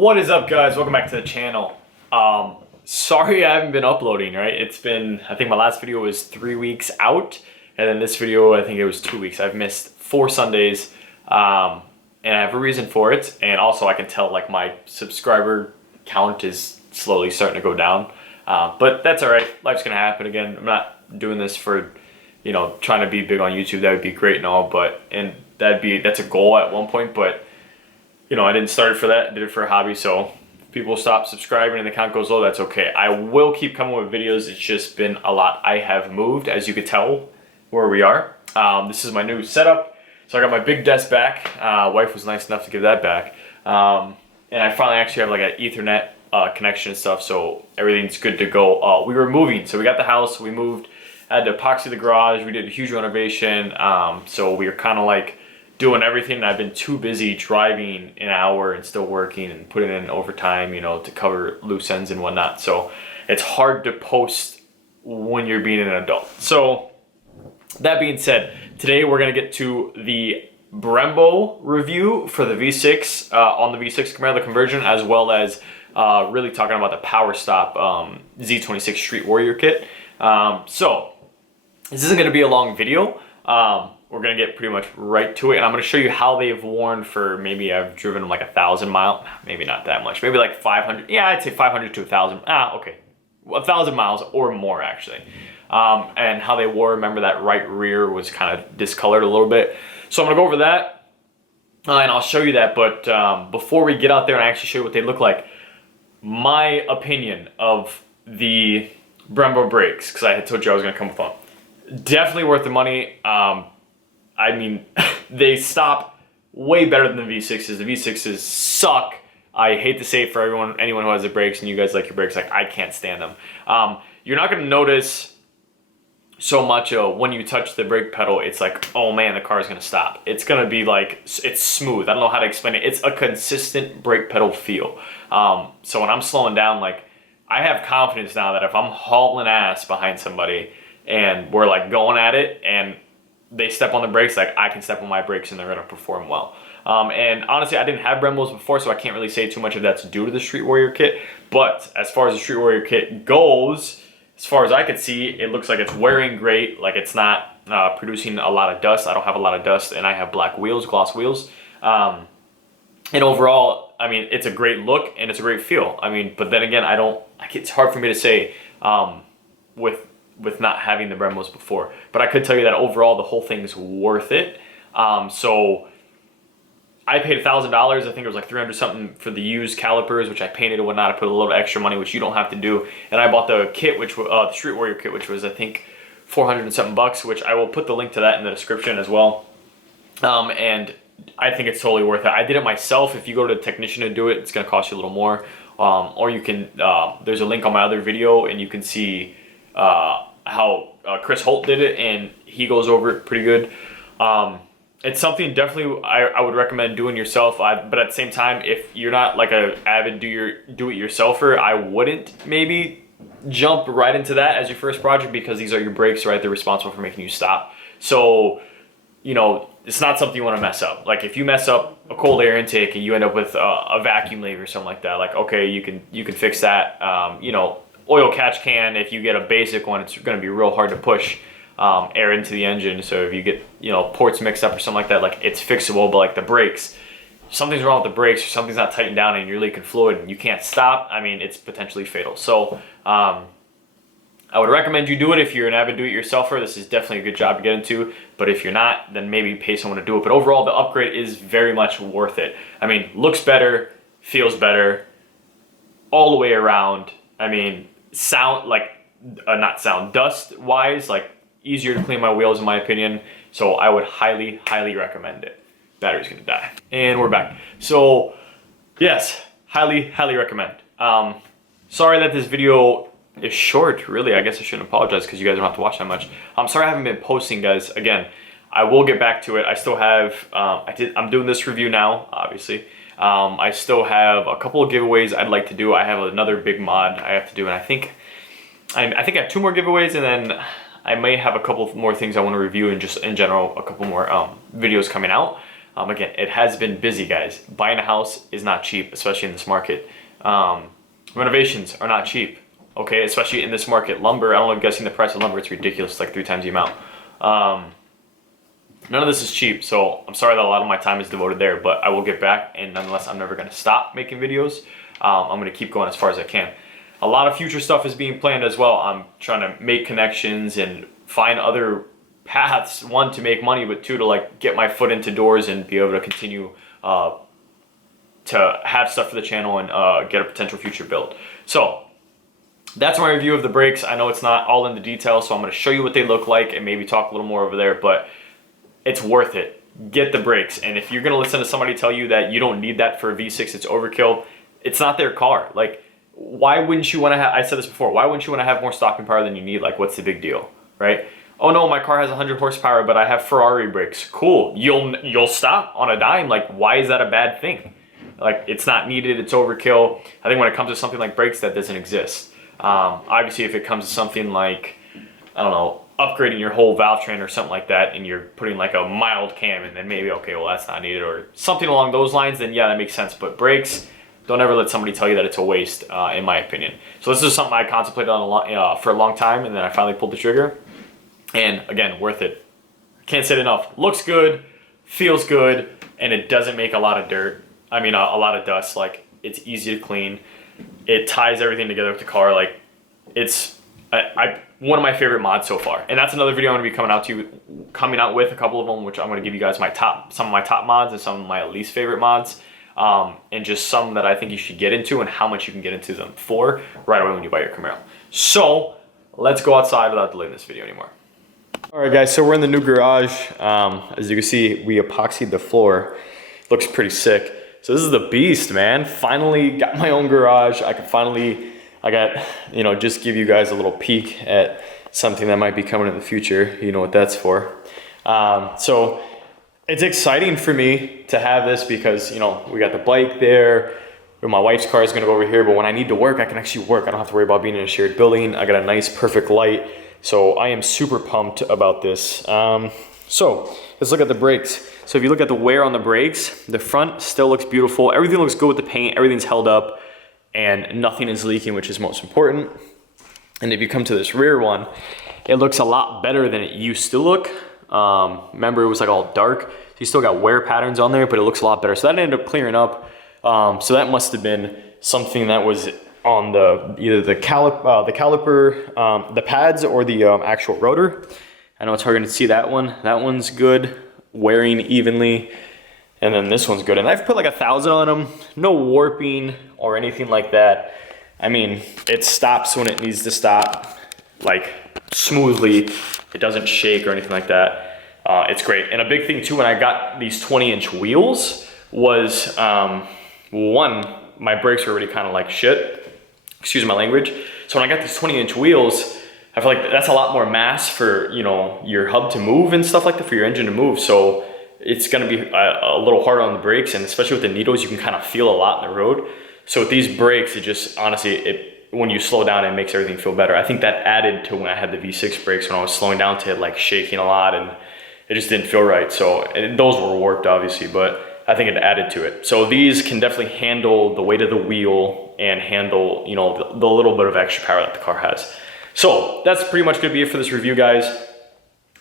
What is up, guys? Welcome back to the channel. Sorry I haven't been uploading, right? It's been, I think my last video was 3 weeks out, and then this video, I think it was 2 weeks. I've missed 4 Sundays, and I have a reason for it, and also I can tell like my subscriber count is slowly starting to go down, but that's all right. Life's gonna happen again. I'm not doing this for, you know, trying to be big on YouTube. That would be great and all, but, and that's a goal at one point, but you know, I didn't start it for that, I did it for a hobby, so if people stop subscribing and the count goes low, that's okay. I will keep coming with videos, it's just been a lot. I have moved, as you could tell, where we are. This is my new setup. So I got my big desk back. Wife was nice enough to give that back. And I finally actually have like an Ethernet connection and stuff, so everything's good to go. We were moving, so we got the house, we moved, I had to epoxy the garage, we did a huge renovation, so we were kind of like doing everything, and I've been too busy driving an hour and still working and putting in overtime, you know, to cover loose ends and whatnot. So it's hard to post when you're being an adult. So that being said, today we're gonna get to the Brembo review for the V6 on the V6 Camaro, the conversion, as well as really talking about the Power Stop Z26 Street Warrior kit. So this isn't gonna be a long video. We're gonna get pretty much right to it, and I'm gonna show you how they've worn for, maybe I've driven like 1,000 miles, maybe not that much, maybe like 500, yeah, I'd say 500 to 1,000, okay, 1,000 miles or more actually. And how they wore. Remember that right rear was kind of discolored a little bit. So I'm gonna go over that, and I'll show you that, but before we get out there and I actually show you what they look like, my opinion of the Brembo brakes, because I had told you I was gonna come with one. Definitely worth the money. I mean, they stop way better than the V6s. The V6s suck. I hate to say it for anyone who has the brakes, and you guys like your brakes, like I can't stand them. You're not gonna notice so much when you touch the brake pedal, it's like, oh man, the car is gonna stop. It's gonna be like, it's smooth. I don't know how to explain it. It's a consistent brake pedal feel. So when I'm slowing down, like, I have confidence now that if I'm hauling ass behind somebody and we're like going at it and they step on the brakes, like I can step on my brakes and they're gonna perform well. And honestly, I didn't have Brembos before, so I can't really say too much of that's due to the Street Warrior kit. But as far as the Street Warrior kit goes, as far as I could see, it looks like it's wearing great. Like it's not producing a lot of dust. I don't have a lot of dust, and I have black wheels, gloss wheels. And overall, I mean, it's a great look and it's a great feel. I mean, but then again, it's hard for me to say with not having the Brembos before, but I could tell you that overall the whole thing's worth it. So I paid $1,000. I think it was like 300 something for the used calipers, which I painted and whatnot. I put a little extra money, which you don't have to do. And I bought the kit, which the Street Warrior kit, which was I think 400 and something bucks, which I will put the link to that in the description as well. And I think it's totally worth it. I did it myself. If you go to the technician to do it, it's gonna cost you a little more. Or you can, there's a link on my other video and you can see how Chris Holt did it, and he goes over it pretty good. It's something definitely I would recommend doing yourself, but at the same time, if you're not like a avid do-it-yourselfer, I wouldn't maybe jump right into that as your first project, because these are your brakes, right? They're responsible for making you stop. So, you know, it's not something you want to mess up. Like if you mess up a cold air intake and you end up with a vacuum leak or something like that, like okay, you can fix that. You know, oil catch can, if you get a basic one, it's going to be real hard to push air into the engine. So if you get, you know, ports mixed up or something like that, like it's fixable. But like the brakes, if something's wrong with the brakes or something's not tightened down and you're leaking fluid and you can't stop, I mean, it's potentially fatal. So I would recommend you do it if you're an avid do-it-yourselfer. This is definitely a good job to get into, but if you're not, then maybe pay someone to do it. But overall, the upgrade is very much worth it. I mean, looks better, feels better, all the way around. I mean, sound, like, not sound, dust wise, like easier to clean my wheels in my opinion. So I would highly recommend it. Battery's gonna die. And we're back. So yes, highly recommend. Sorry that this video is short, really. I guess I shouldn't apologize because you guys don't have to watch that much. I'm sorry I haven't been posting, guys. Again, I will get back to it. I still have, I'm doing this review now, obviously. I still have a couple of giveaways I'd like to do. I have another big mod I have to do, and I think I have 2 more giveaways, and then I may have a couple more things I want to review, and just in general, a couple more videos coming out. Again, it has been busy, guys. Buying a house is not cheap, especially in this market. Renovations are not cheap, okay? Especially in this market. Lumber, I don't know if you guys seen the price of lumber. It's ridiculous. It's like 3 times the amount. None of this is cheap, so I'm sorry that a lot of my time is devoted there, but I will get back, and nonetheless, I'm never gonna stop making videos. I'm gonna keep going as far as I can. A lot of future stuff is being planned as well. I'm trying to make connections and find other paths, one, to make money, but two, to like get my foot into doors and be able to continue to have stuff for the channel and get a potential future build. So that's my review of the brakes. I know it's not all in the details, so I'm gonna show you what they look like and maybe talk a little more over there, but it's worth it. Get the brakes. And if you're gonna listen to somebody tell you that you don't need that for a V6, it's overkill, it's not their car. Like, why wouldn't you wanna have, I said this before, why wouldn't you wanna have more stopping power than you need? Like, what's the big deal, right? Oh no, my car has 100 horsepower, but I have Ferrari brakes. Cool, you'll stop on a dime. Like, why is that a bad thing? Like, it's not needed, it's overkill. I think when it comes to something like brakes, that doesn't exist. Obviously, if it comes to something like, I don't know, upgrading your whole valve train or something like that, and you're putting like a mild cam, and then maybe, okay, well, that's not needed, or something along those lines, then yeah, that makes sense. But brakes, don't ever let somebody tell you that it's a waste, in my opinion. So this is something I contemplated on for a long time, and then I finally pulled the trigger. And again, worth it. Can't say it enough. Looks good, feels good, and it doesn't make a lot of dirt. I mean, a lot of dust. Like, it's easy to clean. It ties everything together with the car. Like, it's one of my favorite mods so far. And that's another video I'm gonna be coming out with a couple of them, which I'm gonna give you guys some of my top mods and some of my least favorite mods, and just some that I think you should get into and how much you can get into them for right away when you buy your Camaro. So let's go outside without delaying this video anymore. All right, guys, so we're in the new garage. As you can see, we epoxied the floor. Looks pretty sick. So this is the beast, man. Finally got my own garage. I got, you know, just give you guys a little peek at something that might be coming in the future. You know what that's for. So it's exciting for me to have this because, you know, we got the bike there. My wife's car is gonna go over here, but when I need to work, I can actually work. I don't have to worry about being in a shared building. I got a nice, perfect light. So I am super pumped about this. So let's look at the brakes. So if you look at the wear on the brakes, the front still looks beautiful. Everything looks good with the paint. Everything's held up and nothing is leaking, which is most important. And if you come to this rear one, it looks a lot better than it used to look. Remember, it was like all dark. So you still got wear patterns on there, but it looks a lot better. So that ended up clearing up. So that must have been something that was on either the caliper, the pads, or the actual rotor. I know it's hard to see that one. That one's good, wearing evenly. And then this one's good. And I've put like 1,000 on them. No warping or anything like that. I mean, it stops when it needs to stop, like smoothly. It doesn't shake or anything like that. It's great. And a big thing too, when I got these 20-inch wheels was, one, my brakes were already kind of like shit. Excuse my language. So when I got these 20-inch wheels, I feel like that's a lot more mass for, you know, your hub to move and stuff like that, for your engine to move. So it's gonna be a little harder on the brakes, and especially with the needles, you can kind of feel a lot in the road. So with these brakes, it just, honestly, when you slow down, it makes everything feel better. I think that added to when I had the V6 brakes, when I was slowing down to it, like shaking a lot, and it just didn't feel right. So those were warped, obviously, but I think it added to it. So these can definitely handle the weight of the wheel and handle, you know, the little bit of extra power that the car has. So that's pretty much gonna be it for this review, guys.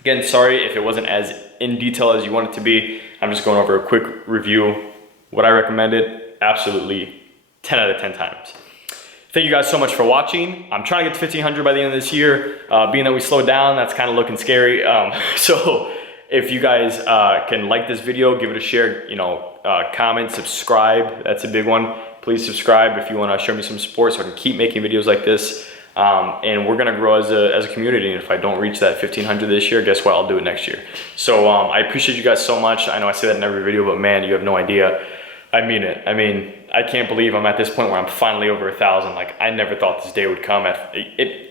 Again, sorry if it wasn't as in detail as you want it to be. I'm just going over a quick review. Would I recommend it? Absolutely, 10 out of 10 times. Thank you guys so much for watching. I'm trying to get to 1,500 by the end of this year. Being that we slowed down, that's kind of looking scary. So if you guys can like this video, give it a share, you know, comment, subscribe. That's a big one. Please subscribe if you want to show me some support so I can keep making videos like this. And we're gonna grow as a community, and if I don't reach that 1,500 this year, guess what, I'll do it next year. So I appreciate you guys so much. I know I say that in every video, but man, you have no idea. I mean it. I mean, I can't believe I'm at this point where I'm finally over 1,000. Like, I never thought this day would come.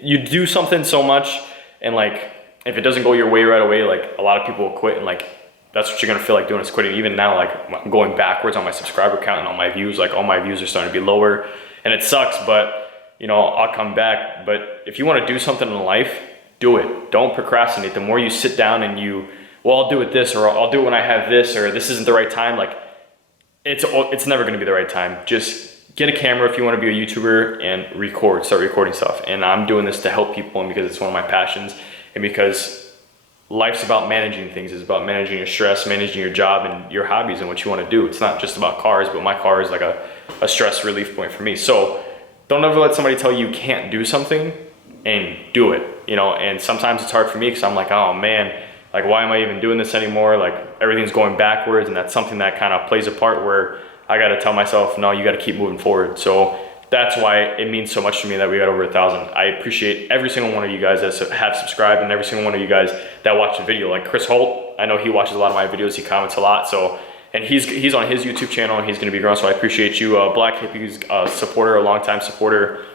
You do something so much, and like, if it doesn't go your way right away, like, a lot of people will quit, and like, that's what you're gonna feel like doing, is quitting. Even now, like, I'm going backwards on my subscriber count and on my views. Like, all my views are starting to be lower, and it sucks, but you know, I'll come back. But if you want to do something in life, do it. Don't procrastinate. The more you sit down and you well, I'll do it this, or I'll do it when I have this, or this isn't the right time. Like, it's never gonna be the right time. Just get a camera if you wanna be a YouTuber and start recording stuff. And I'm doing this to help people, and because it's one of my passions, and because life's about managing things. It's about managing your stress, managing your job and your hobbies and what you want to do. It's not just about cars, but my car is like a stress relief point for me. So don't ever let somebody tell you can't do something, and do it, you know. And sometimes it's hard for me because I'm like, oh man, like why am I even doing this anymore? Like everything's going backwards, and that's something that kind of plays a part where I got to tell myself, no, you got to keep moving forward. So that's why it means so much to me that we got over 1,000. I appreciate every single one of you guys that have subscribed, and every single one of you guys that watch the video. Like Chris Holt, I know he watches a lot of my videos, he comments a lot. So, and he's on his YouTube channel, and he's gonna be growing, so I appreciate you. Black Hippie's a supporter, a longtime supporter.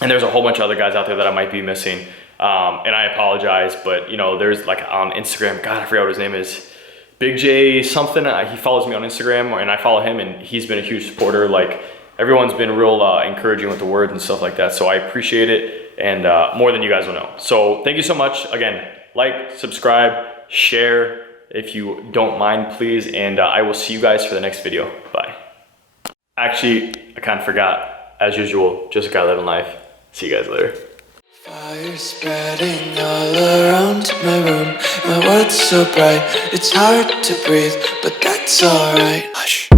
And there's a whole bunch of other guys out there that I might be missing. And I apologize, but you know, there's like on Instagram, God, I forgot what his name is. Big J something, he follows me on Instagram, and I follow him, and he's been a huge supporter. Like, everyone's been real encouraging with the words and stuff like that. So I appreciate it, and more than you guys will know. So thank you so much. Again, like, subscribe, share if you don't mind, please. And I will see you guys for the next video. Bye. Actually, I kind of forgot. As usual, just a guy living life. See you guys later. Fire spreading all around my room. My world's so bright, it's hard to breathe, but that's alright. Hush.